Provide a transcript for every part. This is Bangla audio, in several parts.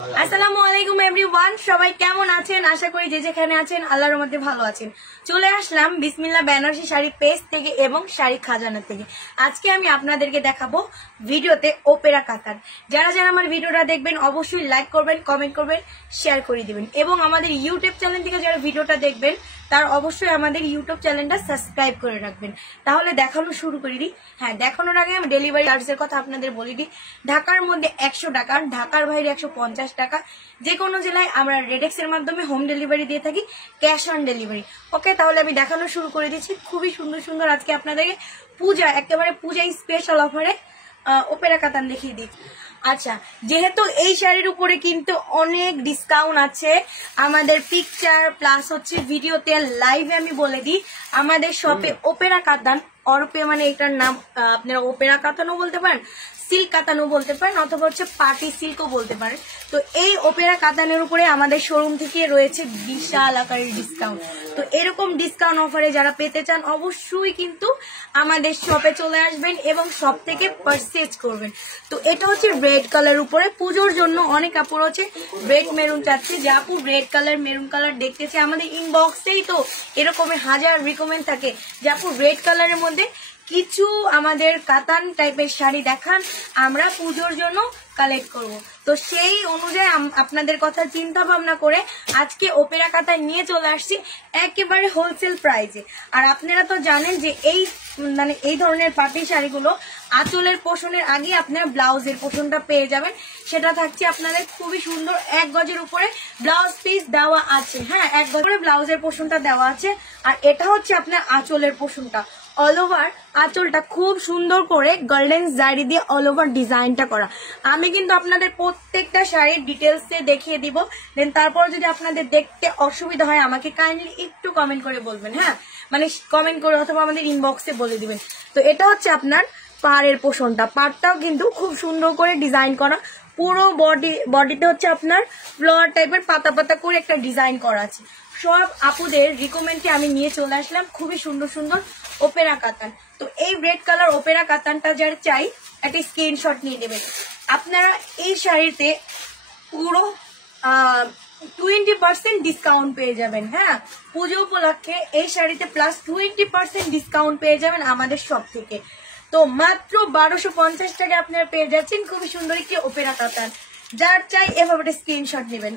আসসালামু আলাইকুম এভরিওয়ান, সবাই কেমন আছেন? আশা করি যে যেখানে আছেন আল্লাহর মধ্যে ভালো আছেন। চলে আসলাম বিসমিল্লাহ বেনারসি শাড়ি পেজ থেকে এবং শাড়ি খাজানা থেকে। আজকে আমি আপনাদেরকে দেখাবো ভিডিওতে ওপেরা কাতান। যারা যারা আমার ভিডিওটা দেখবেন অবশ্যই লাইক করবেন, কমেন্ট করবেন, শেয়ার করে দিবেন এবং আমাদের ইউটিউব চ্যানেল থেকে যারা ভিডিওটা দেখবেন তার অবশ্যই আমাদের ইউটিউব চ্যানেলটা সাবস্ক্রাইব করে রাখবেন। তাহলে দেখানো শুরু করে দিই। হ্যাঁ, দেখানোর আগে আমি ডেলিভারি চার্জের কথা আপনাদের বলে দিই। ঢাকার মধ্যে 100 টাকা, ঢাকার বাইরে 150 টাকা। যে কোনো জেলায় আমরা রেডেক্স এর মাধ্যমে হোম ডেলিভারি দিয়ে থাকি, ক্যাশ অন ডেলিভারি। ওকে, তাহলে আমি দেখানো শুরু করে দিচ্ছি। খুবই সুন্দর সুন্দর আজকে আপনাদেরকে পূজা, একেবারে পূজা স্পেশাল অফারে ওপেরা কাতান দেখিয়ে দিই। আচ্ছা, যেহেতু এই শাড়ির উপরে কিন্তু অনেক ডিসকাউন্ট আছে, আমাদের পিকচার প্লাস হচ্ছে ভিডিওতে লাইভে আমি বলে দিই, আমাদের শপে ওপেরা কাতান অরপে, মানে এটার নাম আপনারা ওপেরা কাতানও বলতে পারেন, সিল্ক কাতানও বলতে পারেন, অথবা হচ্ছে পার্টি সিল্কও বলতে পারেন। তো এই ওপেরা কাতানের উপরে আমাদের শোরুম থেকে রয়েছে বিশাল আকারের ডিসকাউন্ট। তো এরকম ডিসকাউন্ট অফারে যারা পেতে চান অবশ্যই কিন্তু আমাদের শপে চলে আসবেন এবং শপ থেকে পারচেজ করবেন। তো এটা হচ্ছে রেড কালার উপরে, পুজোর জন্য অনেক কাপড় হচ্ছে রেড মেরুন চাচ্ছে, যে আপু রেড কালার মেরুন কালার দেখতেছে, আমাদের ইনবক্সেই তো এরকমের হাজার রিকমেন্ড থাকে যে আপু রেড কালারের মধ্যে কিছু আমাদের কাতান টাইপের শাড়ি দেখান, আমরা পুজোর জন্য কালেক্ট করব। তো সেই অনুযায়ী আপনাদের কথা চিন্তা ভাবনা করে আজকে ওপেরা কাতান নিয়ে চলে আসছি একেবারে হোলসেল প্রাইজে। আর আপনারা তো জানেন যে এই ধরনের পাটি শাড়িগুলো আঁচলের পোষণের আগে আপনারা ব্লাউজের পোষণটা পেয়ে যাবেন। সেটা থাকছে আপনাদের খুবই সুন্দর, 1 গজের উপরে ব্লাউজ পিস দেওয়া আছে। হ্যাঁ, 1 গজের ব্লাউজের পোষণটা দেওয়া আছে। আর এটা হচ্ছে আপনার আঁচলের পোষণটা, অল ওভার আঁচলটা খুব সুন্দর করে গোল্ডেন জারি দিয়ে অল ওভার ডিজাইনটা করা। আমি কিন্তু আপনাদের প্রত্যেকটা শাড়ির ডিটেলসে দেখিয়ে দিব, দেন তারপর যদি আপনাদের দেখতে অসুবিধা হয় আমাকে কাইন্ডলি একটু কমেন্ট করে বলবেন। হ্যাঁ, মানে কমেন্ট করে অথবা আমাদের ইনবক্সে বলে দিবেন। তো এটা হচ্ছে আপনার পাড়ের পোষণটা, পাড়টাও কিন্তু খুব সুন্দর করে ডিজাইন করা, পুরো বডিতে হচ্ছে আপনার ফ্লাওয়ার টাইপের পাতা পাতা করে একটা ডিজাইন করা আছে। সব আপুদের রিকমেন্ডে আমি নিয়ে চলে আসলাম খুবই সুন্দর সুন্দর ওপেরা কাতান। তো এই রেড কালার ওপেরা কাতানটা যার চাই একটা স্ক্রিনশট নিয়ে নেবেন। আপনারা এই শাড়িতে পুরো 20% ডিসকাউন্ট পেয়ে যাবেন। হ্যাঁ, পুজো উপলক্ষে এই শাড়িতে প্লাস 20% ডিসকাউন্ট পেয়ে যাবেন আমাদের শপ থেকে। তো মাত্র 1250 টাকা আপনারা পেয়ে যাচ্ছেন খুবই সুন্দর একটি ওপেরা কাতান। যার চাই এভাবে স্ক্রিনশট নেবেন।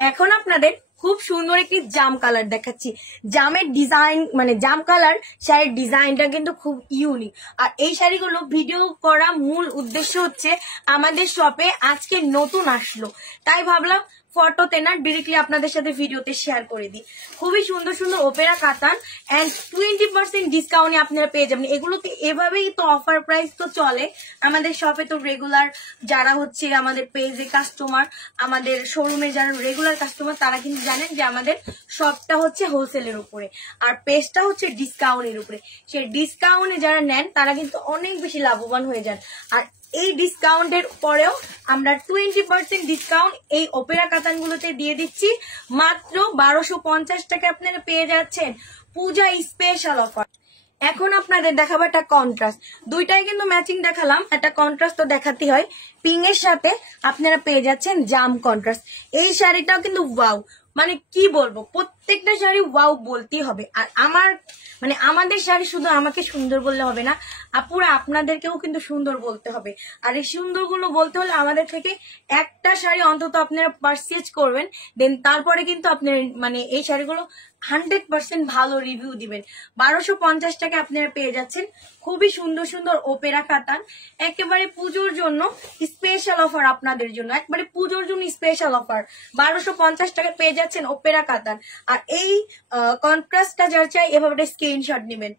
এখন আপনাদের খুব সুন্দর একটি জাম কালার দেখাচ্ছি। জামের ডিজাইন, মানে জাম কালার শাড়ির ডিজাইনটা কিন্তু খুব ইউনিক। আর এই শাড়িগুলো ভিডিও করা মূল উদ্দেশ্য হচ্ছে আমাদের শপে আজকে নতুন আসলো, তাই ভাবলাম ফটোতে না ডিরেক্টলি আপনাদের সাথে ভিডিওতে শেয়ার করে দিই। খুবই সুন্দর সুন্দর ওপেরা কাতান এন্ড 20% ডিসকাউন্টে আপনারা পেয়ে যাবেন। এগুলোতে এভাবেই তো অফার প্রাইস তো চলে আমাদের শপে। তো রেগুলার যারা হচ্ছে আমাদের পেজে কাস্টমার, আমাদের শোরুমে যারা রেগুলার কাস্টমার, তারা কিন্তু জানেন যে আমাদের শপটা হচ্ছে হোলসেলের উপরে আর পেজটা হচ্ছে ডিসকাউন্টের উপরে। সেই ডিসকাউন্টে যারা নেন তারা কিন্তু অনেক বেশি লাভবান হয়ে যান। আর এই ডিসকাউন্টের পরেও আমরা 20% ডিসকাউন্ট এই ওপেরা কাতানগুলোতে দিয়ে দিচ্ছি। মাত্র 1250 টাকা আপনারা পেয়ে যাচ্ছেন পূজা স্পেশাল অফার। এখন আপনাদের দেখাবো একটা কন্ট্রাস্ট, দুইটাই কিন্তু ম্যাচিং দেখালাম, একটা কন্ট্রাস্ট তো দেখাতে হয়। পিঙ্ক এর সাথে আপনারা পেয়ে যাচ্ছেন জাম কন্ট্রাস্ট। এই শাড়িটাও কিন্তু ওয়াও, মানে কি বলবো, প্রত্যেকটা শাড়ি ওয়াও বলতেই হবে। আর আমাদের শাড়ি শুধু আমাকে সুন্দর বললে হবে না, আপুরা আপনাদেরকেও কিন্তু সুন্দর বলতে হবে। আর এই সুন্দরগুলো বলতে হলে আমাদের থেকে একটা শাড়ি অন্তত আপনারা পারচেজ করবেন, দেন তারপরে কিন্তু আপনার এই শাড়িগুলো 100% ভালো রিভিউ দিবেন। 1250 টাকা আপনারা পেয়ে যাচ্ছেন খুবই সুন্দর সুন্দর ওপেরা কাতান, একেবারে পুজোর জন্য স্পেশাল অফার আপনাদের জন্য, একবারে পুজোর জন্য স্পেশাল অফার। 1250 টাকা পেয়ে যাচ্ছেন ওপেরা কাতান। আর এই কন্ট্রাস্টটা যার চাই এভাবে স্ক্রিনশট নেবেন।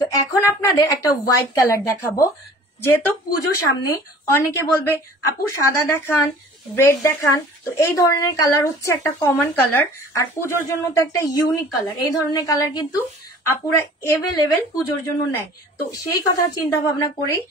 তো এখন আপনাদের একটা হোয়াইট কালার দেখাবো, যেহেতু পুজো সামনে অনেকে বলবে আপু সাদা দেখান, রেড দেখান। তো এই ধরনের কালার হচ্ছে একটা কমন কালার, আর পুজোর জন্য তো একটা ইউনিক কালার। এই ধরনের কালার কিন্তু আপুরা এভেলেবেল পুজোর জন্য নেয়। তো সেই কথা চিন্তা ভাবনা করেই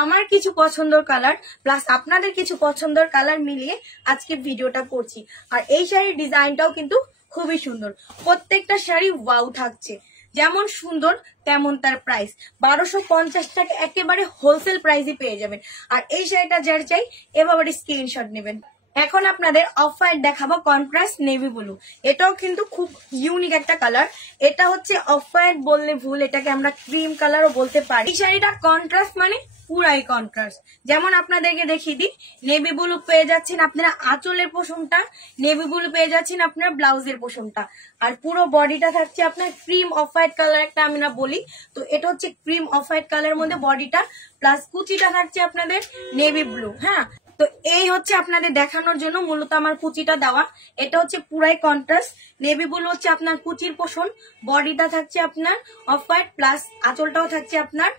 আমার কিছু পছন্দের কালার প্লাস আপনাদের কিছু পছন্দের কালার মিলিয়ে আজকে ভিডিওটা করছি। আর এই শাড়ির ডিজাইনটাও কিন্তু খুবই সুন্দর, প্রত্যেকটা শাড়ি ওয়াও থাকছে। যেমন সুন্দর তেমন তার প্রাইস। 1250 টাকা একেবারে হোলসেল প্রাইসে পেয়ে যাবেন। আর এই শাড়িটা যার চাই এভাবে স্ক্রিনশট নেবেন। এখন আপনাদের অফ হোয়াইট দেখাবো, কন্ট্রাস্ট নেভি ব্লু। এটাও কিন্তু খুব ইউনিক একটা কালার। এটা হচ্ছে অফ হোয়াইট বললে ভুল, এটাকে আমরা ক্রিম কালারও বলতে পারি। এই শাড়িটা কন্ট্রাস্ট মানে পুরাই কন্ট্রাস্ট। যেমন আপনাদেরকে দেখিয়ে দিই, নেভি ব্লু পেয়ে যাচ্ছেন আপনারা আঁচলের পোষণটা, নেভি ব্লু পেয়ে যাচ্ছেন আপনার ব্লাউজের পোষণটা, আর পুরো বডিটা থাকছে আপনার ক্রিম অফ হোয়াইট কালার একটা আমরা বলি, তো এটা হচ্ছে ক্রিম অফ হোয়াইট কালারের মধ্যে বডিটা, প্লাস কুচিটা থাকছে আপনাদের নেভি ব্লু। হ্যাঁ, তো এই হচ্ছে আপনাদের দেখানোর জন্য মূলত আমার কুচিটা দেওয়া। এটা হচ্ছে পুরাই কন্ট্রাস্ট। নেভি ব্লু হচ্ছে আপনার কুচির পোষণ, বডিটা থাকছে আপনার অফ হোয়াইট, প্লাস আঁচলটাও থাকছে আপনার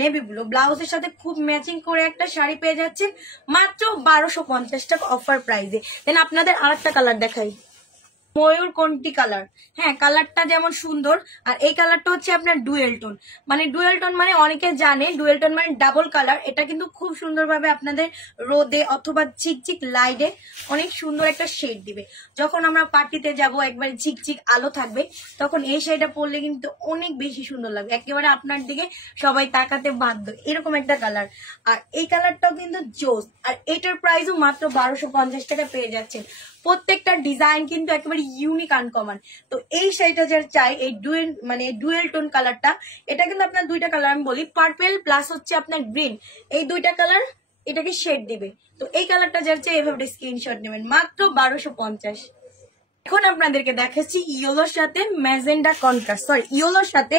নেভি ব্লু। ব্লাউজের সাথে খুব ম্যাচিং করে একটা শাড়ি পেয়ে যাচ্ছেন মাত্র 1250 টাকা অফার প্রাইসে। দেন আপনাদের আরেকটা কালার দেখাই, ময়ূর কন্টি কালার। হ্যাঁ, কালারটা যেমন সুন্দর, আর এই কালারটা হচ্ছে আপনার ডুয়েল টোন। মানে ডুয়েল টোন মানে অনেকে জানে ডুয়েল টোন মানে ডাবল কালার। এটা কিন্তু খুব সুন্দরভাবে আপনাদের রোদে অথবা ঝিকঝিক লাইটে অনেক সুন্দর একটা শেড দিবে। যখন আমরা পার্টিতে যাব একবার ঝিকঝিক আলো থাকবে, তখন এই শাড়িটা পরলে কিন্তু অনেক বেশি সুন্দর লাগবে, একেবারে আপনার দিকে সবাই তাকাতে বাধ্য, এরকম একটা কালার। আর এই কালারটাও কিন্তু জোস, আর এটার প্রাইসও মাত্র 1250 টাকা পেয়ে যাচ্ছেন। প্রত্যেকটা ডিজাইন কিন্তু একেবারে ইউনিক আনকমন। তো এই শাড়িটা যার চাই, এই ডুয়েল টোন কালারটা, এটা কিন্তু আপনার দুইটা কালার আমি বলি, পার্পেল প্লাস হচ্ছে আপনার গ্রিন, এই দুইটা কালার এটাকে শেড দিবে। তো এই কালারটা যার চাই এভাবে স্ক্রিনশট নেবেন, মাত্র 1250। এখন আপনাদেরকে দেখাচ্ছি ইয়েলোর সাথে ম্যাজেন্ডা কন্ট্রাস্ট, সরি ইয়েলোর সাথে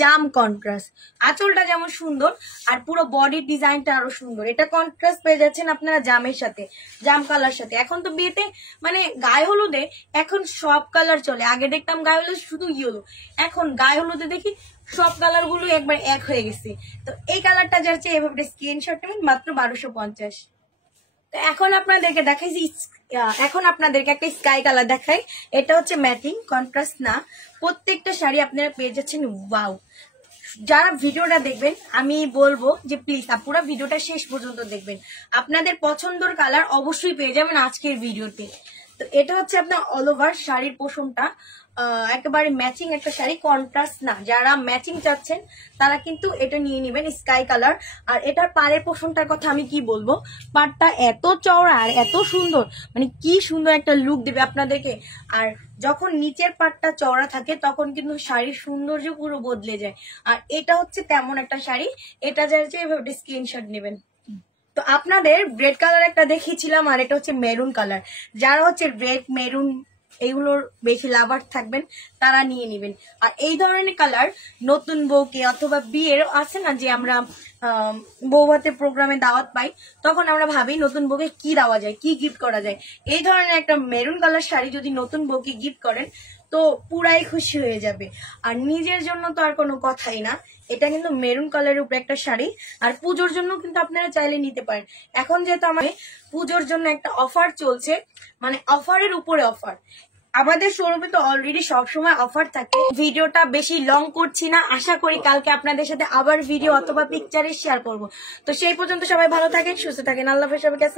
জাম কন্ট্রাস্ট। আঁচলটা যেমন সুন্দর আর পুরো বডির ডিজাইনটা আরো সুন্দর। এটা কন্ট্রাস্ট পেয়ে যাচ্ছেন আপনারা জামের সাথে, জাম কালার সাথে। এখন তো বিয়েতে মানে গায়ে হলুদে এখন সব কালার চলে। আগে দেখতাম গায়ে হলুদ শুধু ইয়েলো, এখন গায়ে হলুদে দেখি সব কালার গুলো একবার এক হয়ে গেছে। তো এই কালারটা যাচ্ছে এভাবে স্ক্রিনশট নেবেন, মাত্র 1250। এখন আপনাদেরকে দেখাইছি, এখন আপনাদেরকে একটা স্কাই কালার দেখাই। এটা হচ্ছে ম্যাচিং কন্ট্রাস্ট না, প্রত্যেকটা শাড়ি আপনারা পেয়ে যাচ্ছেন ওয়াও। যারা ভিডিওটা দেখবেন আমি বলবো যে প্লিজ পুরো ভিডিওটা শেষ পর্যন্ত দেখবেন, আপনাদের পছন্দের কালার অবশ্যই পেয়ে যাবেন আজকের ভিডিওতে। তো এটা হচ্ছে আপনার অল ওভার শাড়ির পোষণটা একেবারে ম্যাচিং একটা শাড়ি, কন্ট্রাস্ট না। যারা ম্যাচিং চাচ্ছেন তারা কিন্তু এটা নিয়ে নেবেন স্কাই কালার। আর এটার পাড়ের পোষণটার কথা আমি কি বলবো, পাড়টা এত চওড়া আর এত সুন্দর, মানে কি সুন্দর একটা লুক দেবে আপনাদেরকে। আর যখন নিচের পাড়টা চওড়া থাকে তখন কিন্তু শাড়ির সৌন্দর্য পুরো বদলে যায়। আর এটা হচ্ছে তেমন একটা শাড়ি, এটা যাচ্ছে এভাবে স্ক্রিনশট নেবেন। তো আপনাদের রেড কালার একটা দেখিয়েছিলাম, আর এটা হচ্ছে মেরুন কালার। যারা হচ্ছে রেড মেরুন এইগুলোর বেশি লাভার থাকবেন তারা নিয়ে নেবেন। আর এই ধরনের কালার নতুন বউকে অথবা বিয়ের আছে না, যে আমরা বউভাতে প্রোগ্রামে দাওয়াত পাই, তখন আমরা ভাবি নতুন বউকে কি দেওয়া যায়, কি গিফট করা যায়। এই ধরনের একটা মেরুন কালার শাড়ি যদি নতুন বউকে গিফট করেন তো পুরাই খুশি হয়ে যাবে। আর নিজের জন্য তো আর কোনো কথাই না, এটা কিন্তু মেরুন কালারের উপরে একটা শাড়ি। আর পুজোর জন্য কিন্তু আপনারা চাইলে নিতে পারেন। এখন যেহেতু আমাদের পুজোর জন্য একটা অফার চলছে, মানে অফারের উপরে অফার, আমাদের শোরুমে তো অলরেডি সবসময় অফার থাকে। ভিডিওটা বেশি লং করছি না, আশা করি কালকে আপনাদের সাথে আবার ভিডিও অথবা পিকচারে শেয়ার করব। তো সেই পর্যন্ত সবাই ভালো থাকেন, সুস্থ থাকেন, আল্লাহ হাফেজ সবাইকে।